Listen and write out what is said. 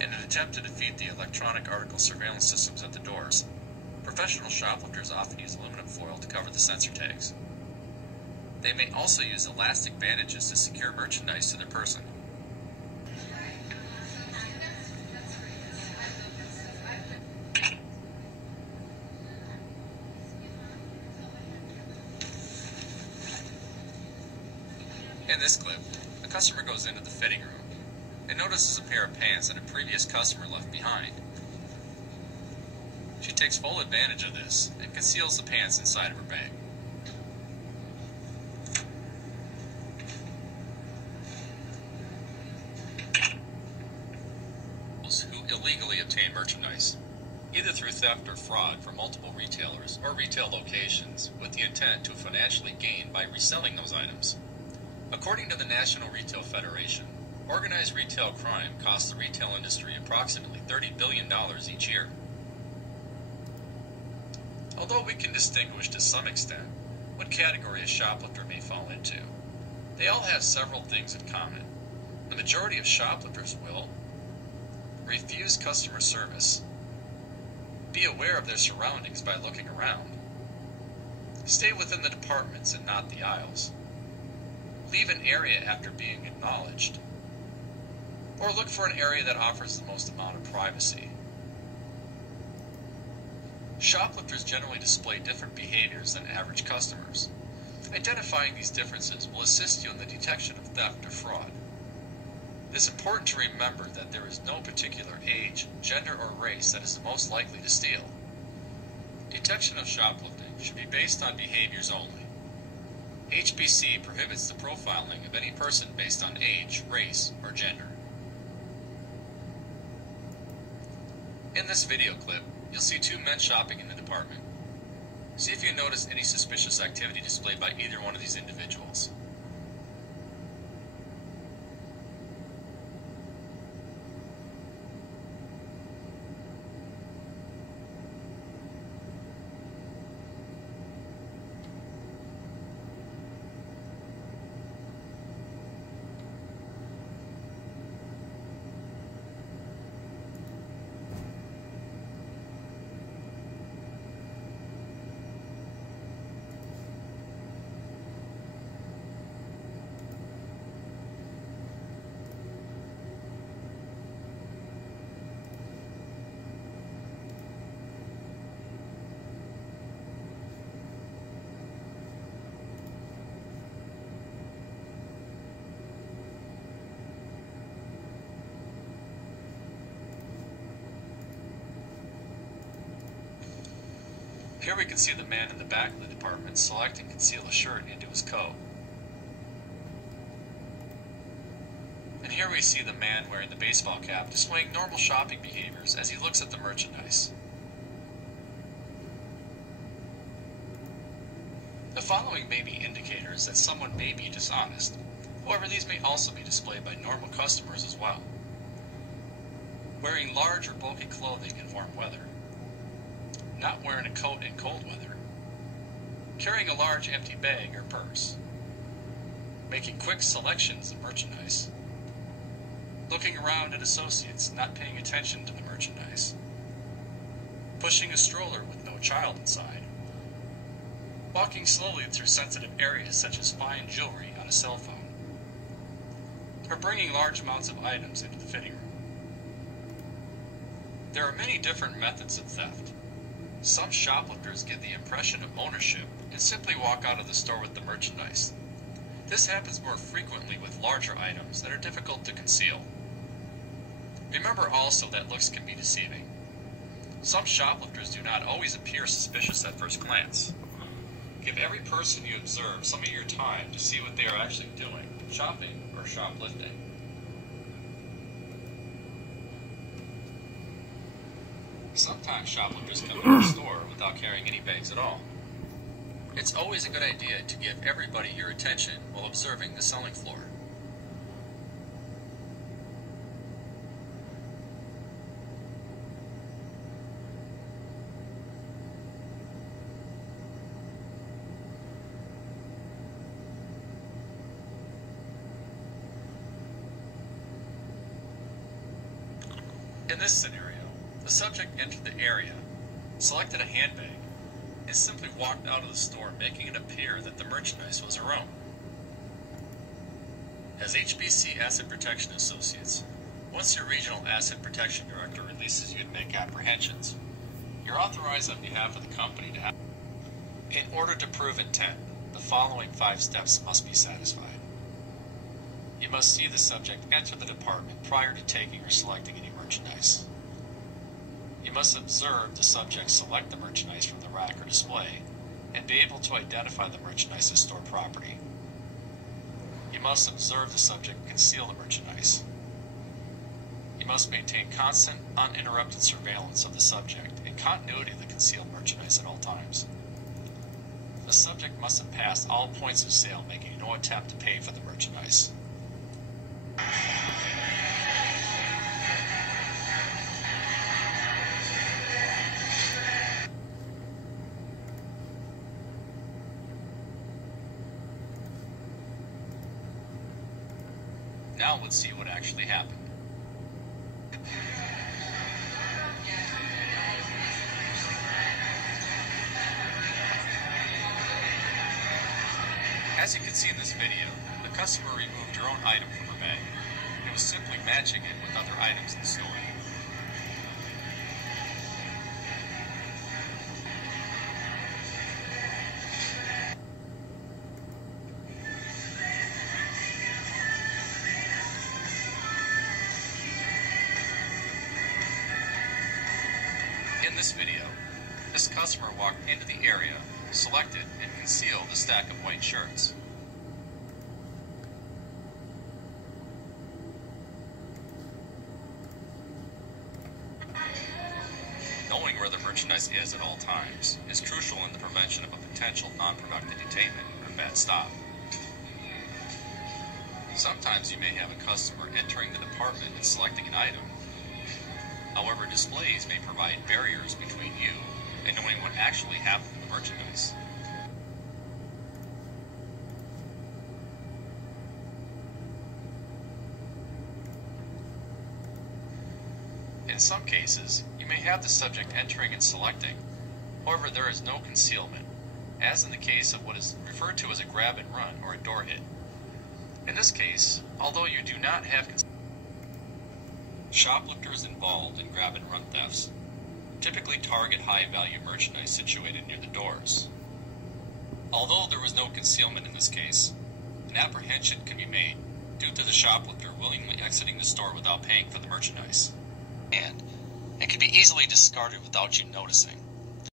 in an attempt to defeat the electronic article surveillance systems at the doors. Professional shoplifters often use aluminum foil to cover the sensor tags. They may also use elastic bandages to secure merchandise to their person. In this clip, a customer goes into the fitting room and notices a pair of pants that a previous customer left behind. She takes full advantage of this and conceals the pants inside of her bag. Who illegally obtain merchandise, either through theft or fraud from multiple retailers or retail locations, with the intent to financially gain by reselling those items. According to the National Retail Federation, organized retail crime costs the retail industry approximately $30 billion each year. Although we can distinguish to some extent what category a shoplifter may fall into, they all have several things in common. The majority of shoplifters will refuse customer service, be aware of their surroundings by looking around, stay within the departments and not the aisles, leave an area after being acknowledged, or look for an area that offers the most amount of privacy. Shoplifters generally display different behaviors than average customers. Identifying these differences will assist you in the detection of theft or fraud. It is important to remember that there is no particular age, gender, or race that is the most likely to steal. Detection of shoplifting should be based on behaviors only. HBC prohibits the profiling of any person based on age, race, or gender. In this video clip, you'll see two men shopping in the department. See if you notice any suspicious activity displayed by either one of these individuals. Here we can see the man in the back of the department select and conceal a shirt into his coat. And here we see the man wearing the baseball cap displaying normal shopping behaviors as he looks at the merchandise. The following may be indicators that someone may be dishonest. However, these may also be displayed by normal customers as well. Wearing large or bulky clothing in warm weather. Not wearing a coat in cold weather, carrying a large empty bag or purse, making quick selections of merchandise, looking around at associates not paying attention to the merchandise, pushing a stroller with no child inside, walking slowly through sensitive areas such as fine jewelry on a cell phone, or bringing large amounts of items into the fitting room. There are many different methods of theft. Some shoplifters give the impression of ownership and simply walk out of the store with the merchandise. This happens more frequently with larger items that are difficult to conceal. Remember also that looks can be deceiving. Some shoplifters do not always appear suspicious at first glance. Give every person you observe some of your time to see what they are actually doing, shopping or shoplifting. Sometimes shoplifters come into the store without carrying any bags at all. It's always a good idea to give everybody your attention while observing the selling floor. In this scenario, the subject entered the area, selected a handbag, and simply walked out of the store, making it appear that the merchandise was her own. As HBC Asset Protection Associates, once your Regional Asset Protection Director releases you to make apprehensions, you're authorized on behalf of the company to have. In order to prove intent, the following 5 steps must be satisfied. You must see the subject enter the department prior to taking or selecting any merchandise. You must observe the subject select the merchandise from the rack or display and be able to identify the merchandise as store property. You must observe the subject conceal the merchandise. You must maintain constant, uninterrupted surveillance of the subject and continuity of the concealed merchandise at all times. The subject must have passed all points of sale, making no attempt to pay for the merchandise. Now let's see what actually happened. As you can see in this video, the customer removed her own item from her bag. It was simply matching it with other items in the store. In this video, this customer walked into the area, selected and concealed a stack of white shirts. Knowing where the merchandise is at all times is crucial in the prevention of a potential non-productive detainment or bad stop. Sometimes you may have a customer entering the department and selecting an item. However, displays may provide barriers between you and knowing what actually happened to the merchandise. In some cases, you may have the subject entering and selecting. However, there is no concealment, as in the case of what is referred to as a grab and run or a door hit. In this case, although you do not have shoplifters involved in grab and run thefts typically target high-value merchandise situated near the doors. Although there was no concealment in this case, an apprehension can be made due to the shoplifter willingly exiting the store without paying for the merchandise, and it can be easily discarded without you noticing.